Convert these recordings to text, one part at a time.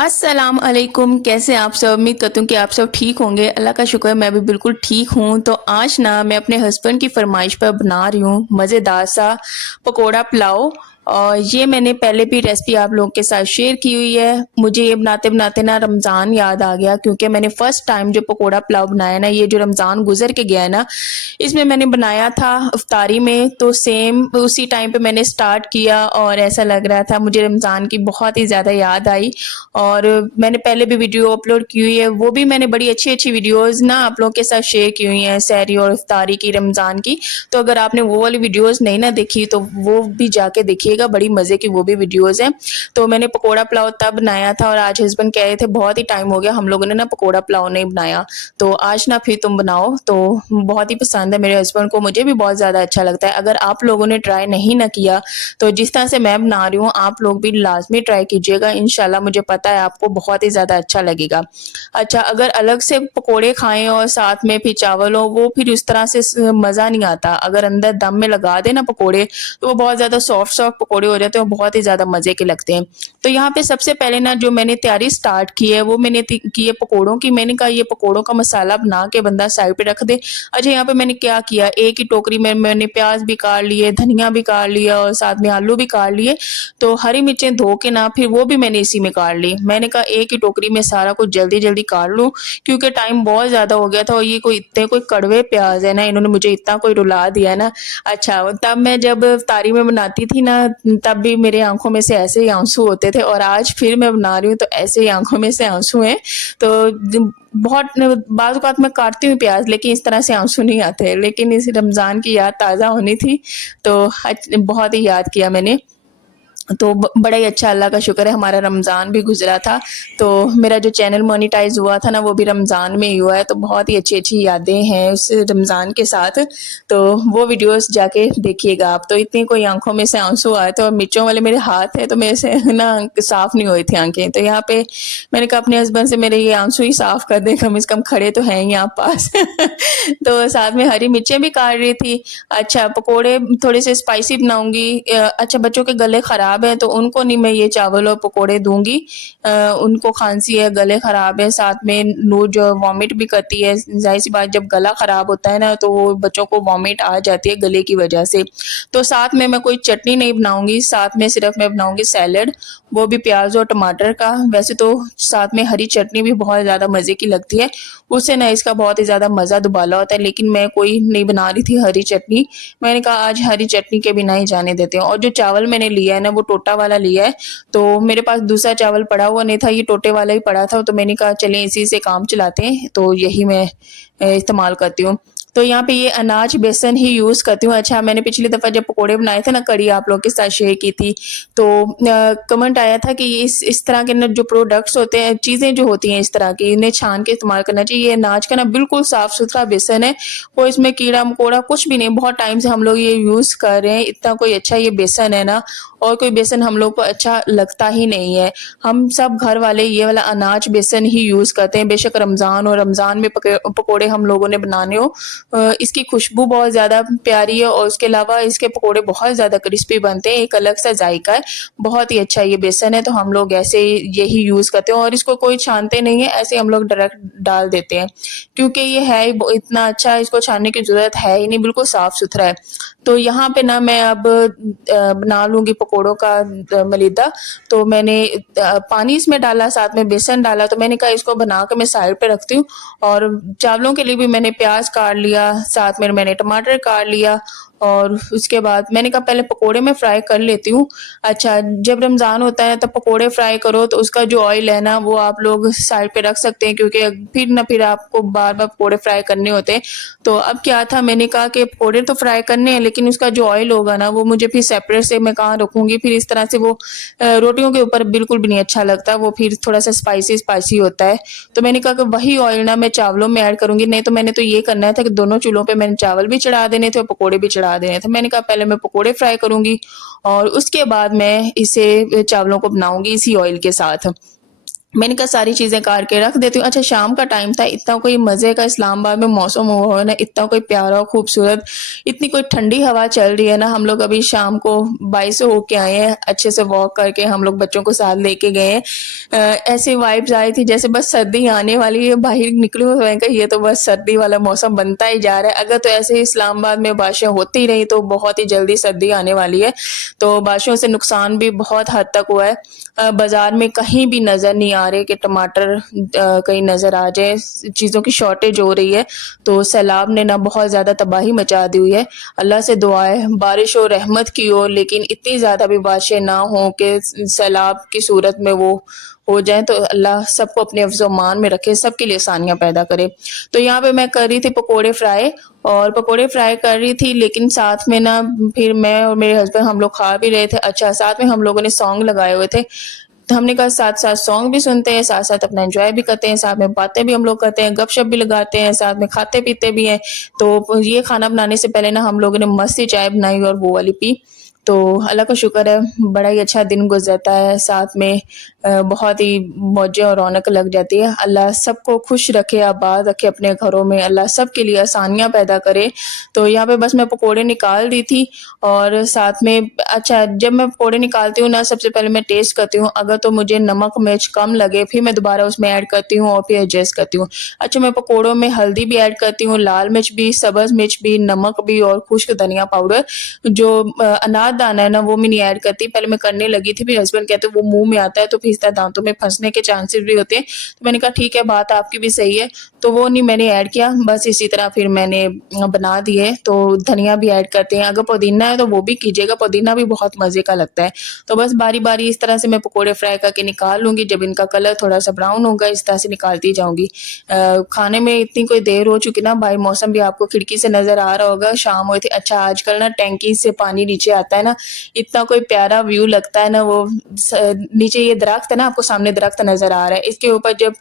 अस्सलाम अलैकुम। कैसे आप सब? उम्मीद करती हूँ कि आप सब ठीक होंगे। अल्लाह का शुक्र है मैं भी बिल्कुल ठीक हूँ। तो आज ना मैं अपने हस्बैंड की फरमाइश पर बना रही हूँ मज़ेदार सा पकोड़ा पुलाव। और ये मैंने पहले भी रेसिपी आप लोगों के साथ शेयर की हुई है। मुझे ये बनाते बनाते ना रमज़ान याद आ गया, क्योंकि मैंने फ़र्स्ट टाइम जो पकोड़ा पुलाव बनाया ना, ये जो रमज़ान गुजर के गया है ना, इसमें मैंने बनाया था इफ्तारी में। तो सेम उसी टाइम पे मैंने स्टार्ट किया और ऐसा लग रहा था, मुझे रमज़ान की बहुत ही ज़्यादा याद आई। और मैंने पहले भी वीडियो अपलोड की हुई है, वो भी मैंने बड़ी अच्छी अच्छी वीडियोस ना आप लोगों के साथ शेयर की हुई हैं, सहरी और इफ्तारी की, रमज़ान की। तो अगर आपने वो वाली वीडियोस नहीं ना देखी तो वो भी जाके देखिएगा, बड़ी मज़े की वो भी वीडियोस हैं। तो मैंने पकोड़ा पुलाव तब बनाया था और आज हस्बैंड कह रहे थे बहुत ही टाइम हो गया हम लोगों ने ना पकोड़ा पुलाव नहीं बनाया, तो आज ना फिर तुम बनाओ। तो बहुत ही पसंद है मेरे हस्बैंड को, मुझे भी बहुत ज़्यादा अच्छा लगता है। अगर आप लोगों ने ट्राई नहीं ना किया तो जिस तरह से मैं बना रही हूँ आप लोग भी लाजमी ट्राई कीजिएगा, इंशाल्लाह मुझे पता है आपको बहुत ही ज़्यादा अच्छा लगेगा। अच्छा, अगर अलग से पकोड़े खाएं और साथ में फिर चावल हो, वो फिर उस तरह से मज़ा नहीं आता। अगर अंदर दम में लगा देना पकोड़े तो वो बहुत ज़्यादा सॉफ्ट सॉफ्ट पकोड़े हो जाते हैं और बहुत ही ज़्यादा मज़े के लगते हैं। तो यहाँ पे सबसे पहले ना जो मैंने तैयारी स्टार्ट की है वो मैंने की है पकोड़ों की। मैंने कहा ये पकोड़ों का मसाला बना के बंदा साइड पे रख दे। अच्छा, यहाँ पे मैंने क्या किया, एक ही टोकरी में मैंने प्याज भी काट लिए, धनिया भी काट लिया और साथ में आलू भी काट लिए। तो हरी मिर्चें धो के ना फिर वो भी मैंने इसी में काट ली। मैंने कहा एक ही टोकरी में सारा कुछ जल्दी जल्दी काट लूँ, क्योंकि टाइम बहुत ज़्यादा हो गया था और ये कोई कड़वे प्याज है ना, इन्होंने मुझे इतना कोई रुला दिया ना। अच्छा, तब मैं जब तारी में बनाती थी ना, तब भी मेरे आंखों में से ऐसे ही आंसू होते थे और आज फिर मैं बना रही हूँ तो ऐसे ही आंखों में से आंसू हैं। तो बहुत बाज़ औक़ात मैं काटती हूँ प्याज, लेकिन इस तरह से आंसू नहीं आते। लेकिन इस रमज़ान की याद ताज़ा होनी थी तो बहुत ही याद किया मैंने। तो बड़ा ही अच्छा, अल्लाह का शुक्र है हमारा रमज़ान भी गुजरा था। तो मेरा जो चैनल मोनेटाइज हुआ था ना वो भी रमज़ान में ही हुआ है। तो बहुत ही अच्छी अच्छी यादें हैं उस रमज़ान के साथ। तो वो वीडियोस जाके देखिएगा आप। तो इतनी कोई आंखों में से आंसू आए थे और मिर्चों वाले मेरे हाथ है तो मेरे से ना साफ़ नहीं हुई थी आंखें। तो यहाँ पे मैंने कहा अपने हस्बैंड से मेरे ये आंसू ही साफ़ कर दें, कम से कम खड़े तो हैं ही आप पास। तो साथ में हरी मिर्चें भी काट रही थी। अच्छा, पकोड़े थोड़े से स्पाइसी बनाऊंगी। अच्छा, बच्चों के गले ख़राब है तो उनको नहीं मैं ये चावल और पकोड़े दूंगी। उनको खांसी है, गले ख़राब है, साथ में नूर जो वॉमिट भी करती है। जाहिर सी बात, जब गला ख़राब होता है ना तो वो बच्चों को वॉमिट आ जाती है गले की वजह से। तो साथ में मैं कोई चटनी नहीं बनाऊंगी, साथ में सिर्फ मैं बनाऊंगी सैलड, वो भी प्याज और टमाटर का। वैसे तो साथ में हरी चटनी भी बहुत ज़्यादा मज़े की लगती है, उससे ना इसका बहुत ही ज़्यादा मज़ा दुबाला होता है। लेकिन मैं कोई नहीं बना रही थी हरी चटनी, मैंने कहा आज हरी चटनी के बिना ही जाने देते हैं। और जो चावल मैंने लिया है ना वो टोटा वाला लिया है, तो मेरे पास दूसरा चावल पड़ा हुआ नहीं था, ये टोटे वाला ही पड़ा था। तो मैंने कहा चलें इसी से काम चलाते हैं, तो यही मैं इस्तेमाल करती हूँ। तो यहाँ पे ये अनाज बेसन ही यूज़ करती हूँ। अच्छा, मैंने पिछली दफ़ा जब पकोड़े बनाए थे ना, कड़ी आप लोग के साथ शेयर की थी, तो कमेंट आया था कि इस तरह के ना जो प्रोडक्ट्स होते हैं, चीज़ें जो होती हैं इस तरह की, इन्हें छान के इस्तेमाल करना चाहिए। ये अनाज का ना बिल्कुल साफ़ सुथरा बेसन है, कोई इसमें कीड़ा मकोड़ा कुछ भी नहीं। बहुत टाइम से हम लोग ये यूज़ कर रहे हैं, इतना कोई अच्छा ये बेसन है ना, और कोई बेसन हम लोग को अच्छा लगता ही नहीं है। हम सब घर वाले ये वाला अनाज बेसन ही यूज़ करते हैं। बेशक रमज़ान हो, रमज़ान में पकोड़े हम लोगों ने बनाने हो, इसकी खुशबू बहुत ज़्यादा प्यारी है और उसके अलावा इसके पकोड़े बहुत ज़्यादा क्रिस्पी बनते हैं, एक अलग सा जायका है। बहुत ही अच्छा ये बेसन है, तो हम लोग ऐसे यही यूज़ करते हैं और इसको कोई छानते नहीं है, ऐसे हम लोग डायरेक्ट डाल देते हैं, क्योंकि ये है ही इतना अच्छा, इसको छानने की ज़रूरत है ही नहीं, बिल्कुल साफ़ सुथरा है। तो यहाँ पे ना मैं अब बना लूँगी पकोड़ों का मलीदा। तो मैंने पानी इसमें डाला, साथ में बेसन डाला, तो मैंने कहा इसको बना के मैं साइड पे रखती हूँ। और चावलों के लिए भी मैंने प्याज काट लिया, साथ में मैंने टमाटर काट लिया और उसके बाद मैंने कहा पहले पकोड़े में फ्राई कर लेती हूँ। अच्छा, जब रमज़ान होता है तब पकोड़े फ्राई करो तो उसका जो ऑयल है ना वो आप लोग साइड पे रख सकते हैं, क्योंकि फिर आपको बार बार पकोड़े फ्राई करने होते हैं। तो अब क्या था, मैंने कहा कि पकोड़े तो फ्राई करने हैं लेकिन उसका जो ऑयल होगा ना वो मुझे फिर सेपरेट से मैं कहाँ रखूँगी, फिर इस तरह से वो रोटियों के ऊपर बिल्कुल भी नहीं अच्छा लगता, वो फिर थोड़ा सा स्पाइसी स्पाइसी होता है। तो मैंने कहा कि वही ऑयल ना मैं चावलों में ऐड करूँगी। नहीं तो मैंने तो ये करना था कि दोनों चूल्हों पे मैंने चावल भी चढ़ा देने थे और पकोड़े भी चढ़ा देने थे। मैंने कहा पहले मैं पकोड़े फ्राई करूँगी और उसके बाद मैं इसे चावलों को बनाऊँगी इसी ऑयल के साथ। मैंने कहा सारी चीज़ें काट के रख देती हूँ। अच्छा शाम का टाइम था, इतना कोई मज़े का इस्लामाबाद में मौसम हुआ है ना, इतना कोई प्यारा खूबसूरत, इतनी कोई ठंडी हवा चल रही है ना, हम लोग अभी शाम को बाई से होके आए हैं, अच्छे से वॉक करके हम लोग बच्चों को साथ लेके गए हैं। ऐसी वाइब्स आई थी जैसे बस सर्दी आने वाली है, बाहर निकलूँ तो मैंने कहा ये तो बस सर्दी वाला मौसम बनता ही जा रहा है। अगर तो ऐसे ही इस्लामाबाद में बारिशें होती रही तो बहुत ही जल्दी सर्दी आने वाली है। तो बारिशों से नुकसान भी बहुत हद तक हुआ है। बाज़ार में कहीं भी नज़र नहीं आ रहे कि टमाटर कहीं नज़र आ जाए, चीज़ों की शॉर्टेज हो रही है। तो सैलाब ने ना बहुत ज़्यादा तबाही मचा दी हुई है। अल्लाह से दुआ है बारिश हो, रहमत की हो, लेकिन इतनी ज़्यादा भी बारिशें ना हों कि सैलाब की सूरत में वो हो जाए। तो अल्लाह सबको अपने हिफ्ज़ व अमान में रखे, सबके लिए आसानियाँ पैदा करे। तो यहाँ पे मैं कर रही थी पकोड़े फ्राई, और पकोड़े फ्राई कर रही थी, लेकिन साथ में ना फिर मैं और मेरे हस्बैंड हम लोग खा भी रहे थे। अच्छा साथ में हम लोगों ने सॉन्ग लगाए हुए थे, तो हमने कहा साथ-साथ सॉन्ग भी सुनते हैं, साथ-साथ अपना एन्जॉय भी करते हैं, साथ में बातें भी हम लोग करते हैं, गपशप भी लगाते हैं, साथ में खाते-पीते भी हैं। तो ये खाना बनाने से पहले ना हम लोगों ने मस्त सी चाय बनाई और वो वाली पी। तो अल्लाह का शुक्र है, बड़ा ही अच्छा दिन गुज़रता है, साथ में बहुत ही मौजें और रौनक लग जाती है। अल्लाह सबको खुश रखे, आबाद रखे अपने घरों में, अल्लाह सबके लिए आसानियाँ पैदा करे। तो यहाँ पे बस मैं पकोड़े निकाल रही थी, और साथ में अच्छा जब मैं पकोड़े निकालती हूँ ना, सबसे पहले मैं टेस्ट करती हूँ, अगर तो मुझे नमक मिर्च कम लगे फिर मैं दोबारा उसमें ऐड करती हूँ और फिर एडजस्ट करती हूँ। अच्छा मैं पकोड़ों में हल्दी भी ऐड करती हूँ, लाल मिर्च भी, सब्ज़ मिर्च भी, नमक भी और खुश्क धनिया पाउडर। जो अनार दाना है ना वो मैं नहीं ऐड करती, पहले मैं करने लगी थी, फिर हस्बैंड कहते वो मुँह में आता है तो फिर इसका दाँतों में फँसने के चांसेस भी होते हैं। तो मैंने कहा ठीक है, बात आपकी भी सही है, तो वो नहीं मैंने ऐड किया, बस इसी तरह फिर मैंने बना दिए। तो धनिया भी ऐड करते हैं, अगर पुदीना है तो वो भी कीजिएगा, पुदीना भी बहुत मज़े का लगता है। तो बस बारी-बारी इस तरह से मैं पकोड़े फ्राई करके निकाल लूँगी, जब इनका कलर थोड़ा-सा ब्राउन होगा इस तरह से निकालती जाऊँगी। खाने में इतनी कोई देर हो चुकी ना, भाई मौसम भी आपको खिड़की से नज़र आ रहा होगा, शाम हुई थी। अच्छा आजकल ना टैंकी से पानी नीचे आता है ना, इतना कोई प्यारा व्यू लगता है ना, वो नीचे ये दरख्त है ना, आपको सामने दरख्त नज़र आ रहा है, इसके ऊपर जब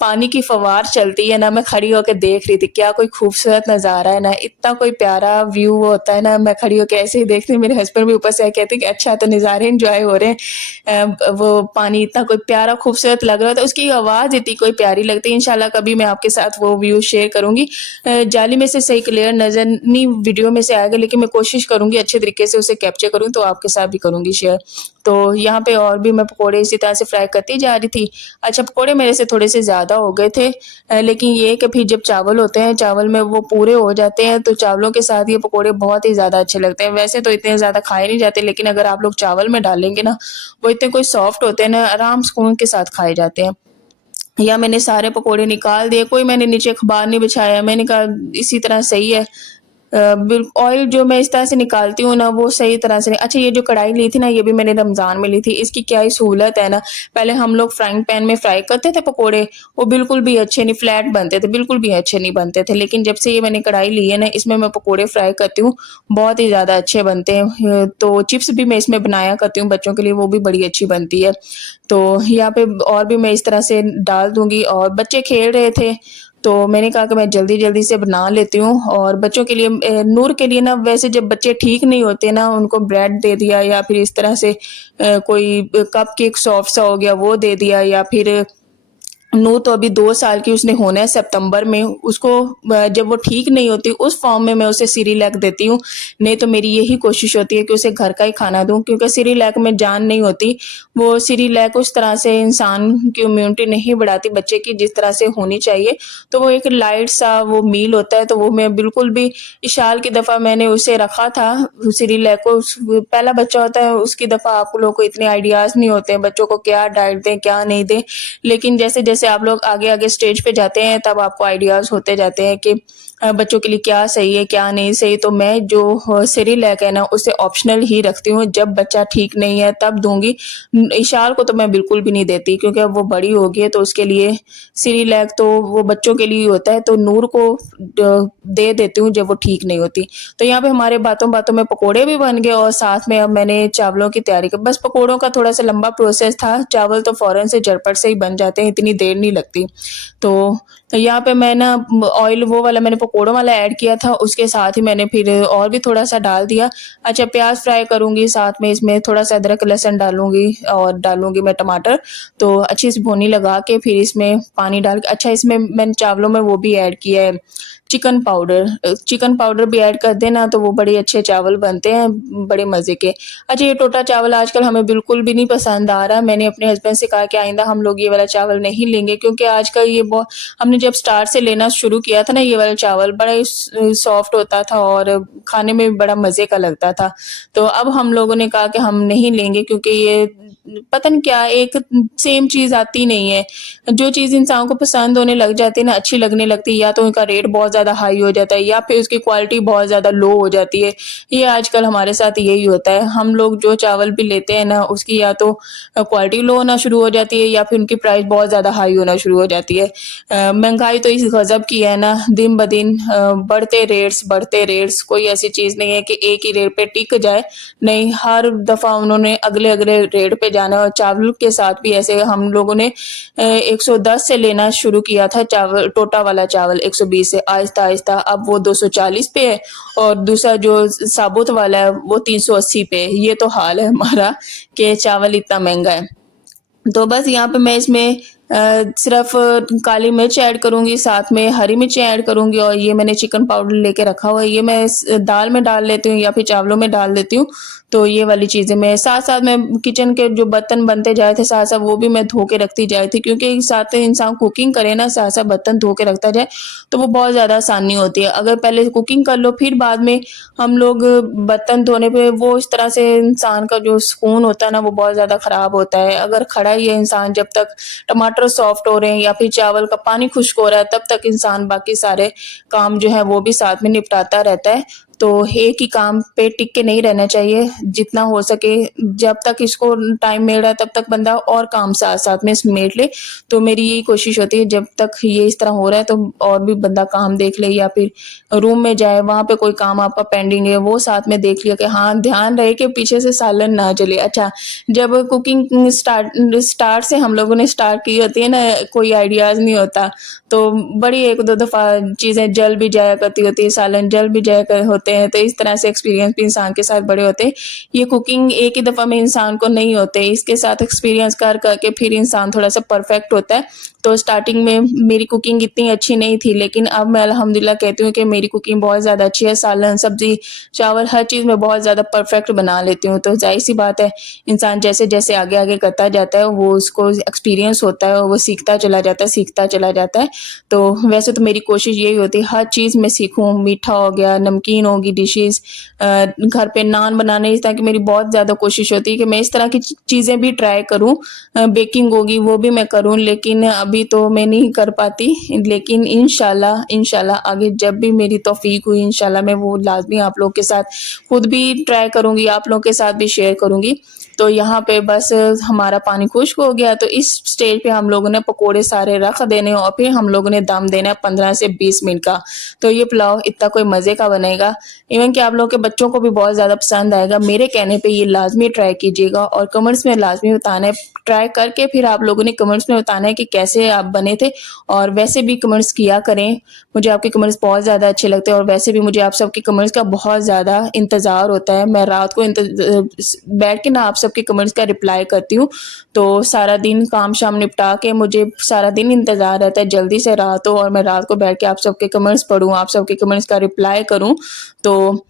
पानी की फवार चलती है ना, मैं खड़ी होकर देख रही थी, क्या कोई खूबसूरत नज़ारा है ना, इतना कोई प्यारा व्यू होता है ना, मैं खड़ी होकर ऐसे ही देखती हूँ, मेरे हस्बैंड भी ऊपर से कहते हैं कि अच्छा तो नज़ारे एंजॉय हो रहे हैं। वो पानी इतना कोई प्यारा खूबसूरत लग रहा था, उसकी आवाज़ इतनी कोई प्यारी लगती है। इंशाल्लाह कभी मैं आपके साथ वो व्यू शेयर करूँगी। जाली में से सही क्लियर नज़र नहीं वीडियो में से आएगा, लेकिन मैं कोशिश करूँगी अच्छे तरीके से उसे कैप्चर करूँ, तो आपके साथ भी करूँगी शेयर। तो यहाँ पे और भी मैं पकोड़े इसी तरह से फ्राई करती जा रही थी। अच्छा पकोड़े मेरे से थोड़े से ज़्यादा हो गए थे, लेकिन ये है कि फिर जब चावल होते हैं, चावल में वो पूरे हो जाते हैं, तो चावलों के साथ ये पकोड़े बहुत ही ज़्यादा अच्छे लगते हैं। वैसे तो इतने ज़्यादा खाए नहीं जाते, लेकिन अगर आप लोग चावल में डालेंगे ना, वो इतने कोई सॉफ्ट होते हैं ना, आराम सुकून के साथ खाए जाते हैं। या मैंने सारे पकोड़े निकाल दिए, कोई मैंने नीचे अखबार नहीं बिछाया, मैंने कहा इसी तरह सही है। ऑयल जो मैं इस तरह से निकालती हूँ ना, वो सही तरह से नहीं। अच्छा ये जो कढ़ाई ली थी ना, ये भी मैंने रमज़ान में ली थी, इसकी क्या ही सहूलत है ना, पहले हम लोग फ्राइंग पैन में फ्राई करते थे पकोड़े, वो बिल्कुल भी अच्छे नहीं, फ्लैट बनते थे, बिल्कुल भी अच्छे नहीं बनते थे। लेकिन जब से ये मैंने कढ़ाई ली है ना, इसमें मैं पकोड़े फ्राई करती हूँ, बहुत ही ज़्यादा अच्छे बनते हैं। तो चिप्स भी मैं इसमें बनाया करती हूँ बच्चों के लिए, वो भी बड़ी अच्छी बनती है। तो यहाँ पे और भी मैं इस तरह से डाल दूँगी, और बच्चे खेल रहे थे, तो मैंने कहा कि मैं जल्दी-जल्दी से बना लेती हूँ। और बच्चों के लिए नूर के लिए ना, वैसे जब बच्चे ठीक नहीं होते ना, उनको ब्रेड दे दिया, या फिर इस तरह से कोई कपकेक सॉफ्ट सा हो गया वो दे दिया, या फिर नूर तो अभी 2 साल की उसने होना है सितंबर में, उसको जब वो ठीक नहीं होती उस फॉर्म में मैं उसे सेरेलैक देती हूँ। नहीं तो मेरी यही कोशिश होती है कि उसे घर का ही खाना दूँ, क्योंकि सेरेलैक में जान नहीं होती। वो सेरेलैक उस तरह से इंसान की इम्यूनिटी नहीं बढ़ाती बच्चे की जिस तरह से होनी चाहिए। तो वो एक लाइट सा वो मील होता है, तो वो मैं बिल्कुल भी, इस साल की दफ़ा मैंने उसे रखा था सेरेलैक को, पहला बच्चा होता है, उसकी दफ़ा आप लोगों को इतने आइडियाज़ नहीं होते हैं बच्चों को क्या डाइट दें क्या नहीं दें। लेकिन जैसे-जैसे आप लोग आगे-आगे स्टेज पे जाते हैं, तब आपको आइडियाज़ होते जाते हैं कि बच्चों के लिए क्या सही है, क्या नहीं सही। तो मैं जो सेरेलैक है ना, उसे ऑप्शनल ही रखती हूँ, जब बच्चा ठीक नहीं है तब दूँगी। इशाल को तो मैं बिल्कुल भी नहीं देती, क्योंकि अब वो बड़ी हो गई है, तो उसके लिए सेरेलैक तो वो बच्चों के लिए ही होता है, तो नूर को दे देती हूँ जब वो ठीक नहीं होती। तो यहाँ पे हमारे बातों-बातों में पकोड़े भी बन गए, और साथ में अब मैंने चावलों की तैयारी की। बस पकोड़ों का थोड़ा-सा लंबा प्रोसेस था, चावल तो फ़ौरन से झटपट से ही बन जाते हैं, इतनी देर देर नहीं लगती। तो यहाँ पे मैं ना ऑयल वो वाला मैंने पकोड़ों वाला ऐड किया था, उसके साथ ही मैंने फिर और भी थोड़ा-सा डाल दिया। अच्छा, प्याज़ फ्राई करूँगी, साथ में इसमें थोड़ा-सा अदरक लहसुन डालूँगी और डालूँगी मैं टमाटर। तो अच्छी सी भुनी लगा के फिर इसमें पानी डाल के, अच्छा इसमें मैंने चावलों में वो भी ऐड किया है चिकन पाउडर। चिकन पाउडर भी ऐड कर दें ना तो वो बड़े अच्छे चावल बनते हैं, बड़े मज़े के। अच्छा, ये टोटा चावल आजकल हमें बिल्कुल भी नहीं पसंद आ रहा। मैंने अपने हस्बैंड से कहा कि आइंदा हम लोग ये वाला चावल नहीं लेंगे, क्योंकि आजकल ये हमने जब स्टार्ट से लेना शुरू किया था ना ये वाला चावल, बड़ा ही सॉफ्ट होता था और खाने में भी बड़ा मज़े का लगता था। तो अब हम लोगों ने कहा कि हम नहीं लेंगे, क्योंकि ये पता नहीं क्या एक सेम चीज़ आती नहीं है। जो चीज़ इंसान को पसंद होने लग जाती है ना, अच्छी लगने लगती है, या तो उनका रेट बहुत ज़्यादा हाई हो जाता है या फिर उसकी क्वालिटी बहुत ज़्यादा लो हो जाती है। ये आजकल हमारे साथ यही होता है। हम लोग जो चावल भी लेते हैं ना, उसकी या तो क्वालिटी लो होना शुरू हो जाती है या फिर उनकी प्राइस बहुत ज़्यादा हाई होना शुरू हो जाती है। महँगाई तो इस गज़ब की है ना, दिन-ब-दिन बढ़ते रेट्स, कोई ऐसी चीज़ नहीं है कि एक ही रेट पे टिक जाए। नहीं, हर दफ़ा उन्होंने अगले-अगले रेट पे जाना है, और चावल के साथ भी ऐसे हम लोगों ने 110 से लेना शुरू किया था चावल, टोटा वाला चावल 120 से, आहिस्ता-आहिस्ता अब वो 240 पे है और दूसरा जो साबुत वाला है वो 380 पे है। ये तो हाल है हमारा कि चावल इतना महँगा है। तो बस यहाँ पे मैं इसमें सिर्फ़ काली मिर्च ऐड करूँगी, साथ में हरी मिर्ची ऐड करूँगी, और ये मैंने चिकन पाउडर लेके रखा हुआ है, ये मैं इस दाल में डाल लेती हूँ या फिर चावलों में डाल देती हूँ। तो ये वाली चीज़ें मैं साथ-साथ में किचन के जो बर्तन बनते जाए थे साथ-साथ वो भी मैं धो के रखती जा रही थी, क्योंकि साथ में इंसान कुकिंग करे ना, साथ-साथ बर्तन धो के रखता जाए, तो वो बहुत ज़्यादा आसानी होती है। अगर पहले कुकिंग कर लो फिर बाद में हम लोग बर्तन धोने पे, वो इस तरह से इंसान का जो सुकून होता है ना वो बहुत ज़्यादा ख़राब होता है। अगर खड़ा ही है इंसान, जब तक टमाटर सॉफ्ट हो रहे हैं या फिर चावल का पानी खुश्क हो रहा है, तब तक इंसान बाकी सारे काम जो है वो भी साथ में निपटाता रहता है। तो एक ही काम पे टिक के नहीं रहना चाहिए, जितना हो सके जब तक इसको टाइम मिल रहा है तब तक बंदा और काम साथ-साथ में समेट ले। तो मेरी यही कोशिश होती है, जब तक ये इस तरह हो रहा है तो और भी बंदा काम देख ले, या फिर रूम में जाए वहाँ पे कोई काम आपका पेंडिंग है वो साथ में देख लिया कि हाँ, ध्यान रहे कि पीछे से सालन ना जले। अच्छा, जब कुकिंग स्टार्ट से हम लोगों ने स्टार्ट की होती है ना, कोई आइडियाज़ नहीं होता, तो बड़ी 1-2 दफ़ा चीज़ें जल भी जाया करती होती है, सालन जल भी जाया कर होते हैं, तो इस तरह से एक्सपीरियंस भी इंसान के साथ बड़े होते हैं। ये कुकिंग एक ही दफ़ा में इंसान को नहीं होते, इसके साथ एक्सपीरियंस कर के फिर इंसान थोड़ा-सा परफेक्ट होता है। तो स्टार्टिंग में मेरी कुकिंग इतनी अच्छी नहीं थी, लेकिन अब मैं अल्हम्दुलिल्लाह कहती हूँ कि मेरी कुकिंग बहुत ज़्यादा अच्छी है। सालन, सब्ज़ी, चावल हर चीज़ मैं बहुत ज़्यादा परफेक्ट बना लेती हूँ। तो ज़ाहिर-सी बात है, इंसान जैसे-जैसे आगे-आगे करता जाता है, वो उसको एक्सपीरियंस होता है और वो सीखता चला जाता है। तो वैसे तो मेरी कोशिश यही होती है, हर चीज़ मैं सीखूँ, मीठा हो गया, नमकीन होगी डिशेज़, घर पे नान बनाने, इस तरह की मेरी बहुत ज़्यादा कोशिश होती है कि मैं इस तरह की चीज़ें भी ट्राई करूँ। बेकिंग होगी वो भी मैं करूँ, लेकिन अभी तो मैं नहीं कर पाती। लेकिन इंशाल्लाह आगे जब भी मेरी तौफ़ीक हुई, इंशाल्लाह मैं वो लाज़मी आप लोग के साथ खुद भी ट्राई करूँगी, आप लोग के साथ भी शेयर करूँगी। तो यहाँ पे बस हमारा पानी खुश्क हो गया, तो इस स्टेज पे हम लोगों ने पकोड़े सारे रख देने और फिर हम लोगों ने दम देना है 15 से 20 मिनट का। तो ये पुलाव इतना कोई मज़े का बनेगा, इवन कि आप लोग के बच्चों को भी बहुत ज़्यादा पसंद आएगा। मेरे कहने पे ये लाज़मी ट्राई कीजिएगा और कमेंट्स में लाज़मी बताना है, ट्राई करके फिर आप लोगों ने कमेंट्स में बताना है कि कैसे आप बने थे, और वैसे भी कमेंट्स किया करें। मुझे आपके कमेंट्स बहुत ज़्यादा अच्छे लगते हैं और वैसे भी मुझे आप सबके कमेंट्स का बहुत ज़्यादा इंतज़ार होता है। मैं रात को बैठ के ना आप सबके कमेंट्स का रिप्लाई करती हूँ। तो सारा दिन काम-शाम निपटा के मुझे सारा दिन इंतज़ार रहता है जल्दी से रात हो और मैं रात को बैठ के आप सबके कमेंट्स पढूँ, आप सबके कमेंट्स का रिप्लाई करूँ। तो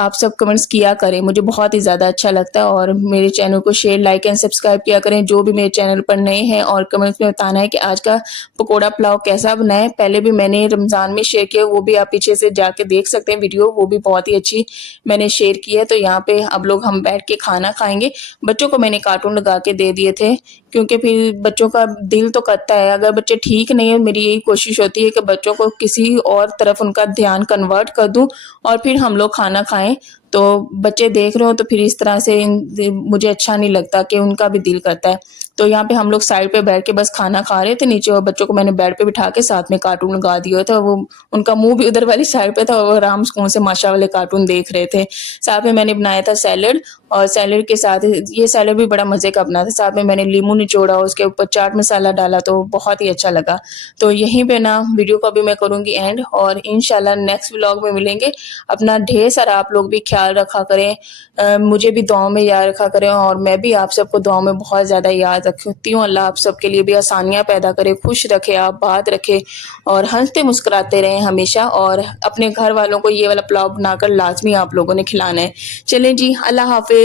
आप सब कमेंट्स किया करें, मुझे बहुत ही ज़्यादा अच्छा लगता है, और मेरे चैनल को शेयर, लाइक एंड सब्सक्राइब किया करें जो भी मेरे चैनल पर नए हैं, और कमेंट्स में बताना है कि आज का पकोड़ा पुलाव कैसा बना है। पहले भी मैंने रमज़ान में शेयर किया, वो भी आप पीछे से जाके देख सकते हैं वीडियो, वो भी बहुत ही अच्छी मैंने शेयर की है। तो यहाँ पे अब लोग हम बैठ के खाना खाएँगे। बच्चों को मैंने कार्टून लगा के दे दिए थे, क्योंकि फिर बच्चों का दिल तो करता है, अगर बच्चे ठीक नहीं है, मेरी यही कोशिश होती है कि बच्चों को किसी और तरफ उनका ध्यान कन्वर्ट कर दूँ और फिर हम लोग खाना खाएँ। तो बच्चे देख रहे हो तो फिर इस तरह से मुझे अच्छा नहीं लगता कि उनका भी दिल करता है। तो यहाँ पे हम लोग साइड पे बैठ के बस खाना खा रहे थे नीचे, और बच्चों को मैंने बेड पे बिठा के साथ में कार्टून लगा दिया था। वो उनका मुँह भी उधर वाली साइड पे था और वो आराम सुकून से माशा वाले कार्टून देख रहे थे। साथ में मैंने बनाया था सैलेड, और सैलेड के साथ ये सैलेड भी बड़ा मज़े का बना था। साथ में मैंने नींबू निचोड़ा, उसके ऊपर चाट मसाला डाला तो बहुत ही अच्छा लगा। तो यहीं पे ना वीडियो को अभी मैं करूँगी एंड, और इंशाल्लाह नेक्स्ट व्लॉग में मिलेंगे। अपना ढेर सारा आप लोग भी ख्याल रखा करें, मुझे भी दुआओं में याद रखा करें, और मैं भी आप सबको दुआओं में बहुत ज़्यादा याद रखती हूँ। अल्लाह आप सबके लिए भी आसानियाँ पैदा करे, खुश रखे, आबाद रखे, और हंसते मुस्कुराते रहें हमेशा। और अपने घर वालों को ये वाला पुलाव बनाकर लाजमी आप लोगों ने खिलाना है। चलें जी, अल्लाह हाफिज़।